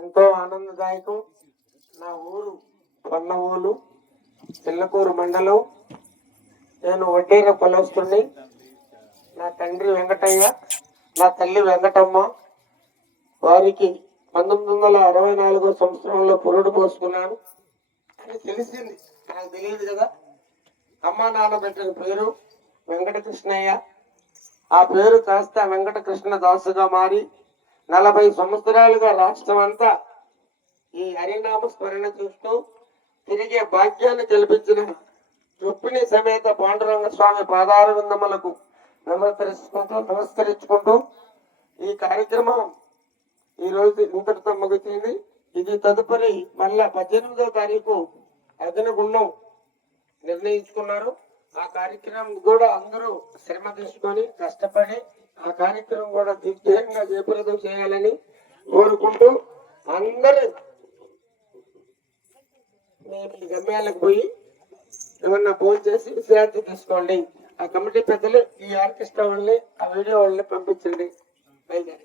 ఎంతో ఆనందదాయకం. నా ఊరు పొన్నవోలు, పిల్లకూరు మండలం. నేను వడ్డీర కులస్తుని. నా తండ్రి వెంకటయ్య, నా తల్లి వెంకటమ్మ. వారికి 1964 సంవత్సరంలో పురుడు పోసుకున్నాను అని తెలిసింది. నాకు తెలియదు కదా. అమ్మ నాన్న పెట్టిన పేరు వెంకటకృష్ణయ్య. ఆ పేరు కాస్త వెంకటకృష్ణ దాసుగా మారి 40 సంవత్సరాలుగా రాష్ట్రం అంతా ఈ హరినామ స్మరణ చూస్తూ తిరిగే భాగ్యాన్ని కల్పించిన రుక్మిణి సమేత పాండురంగ స్వామి పాదార విందములకు నమస్కరించుకుంటూ ఈ కార్యక్రమం ఈ రోజు ఇంతటితో ముగిసింది. ఇది తదుపరి మళ్ళా 18వ తారీఖు అగ్నిగుండం నిర్ణయించుకున్నారు. ఆ కార్యక్రమం కూడా అందరూ శ్రమ తీసుకొని కష్టపడి ఆ కార్యక్రమం కూడా దిగ్విజయంగా జయప్రదం చేయాలని కోరుకుంటూ అందరూ మీ గమ్యాలకు పోయి ఏమన్నా ఫోన్ చేసి విశ్రాంతి తీసుకోండి. ఆ కమిటీ పెద్దలు ఈ ఆర్కెస్ట్రా వాళ్ళని ఆ వీడియో వాళ్ళని పంపించండి. బయలుదేరి.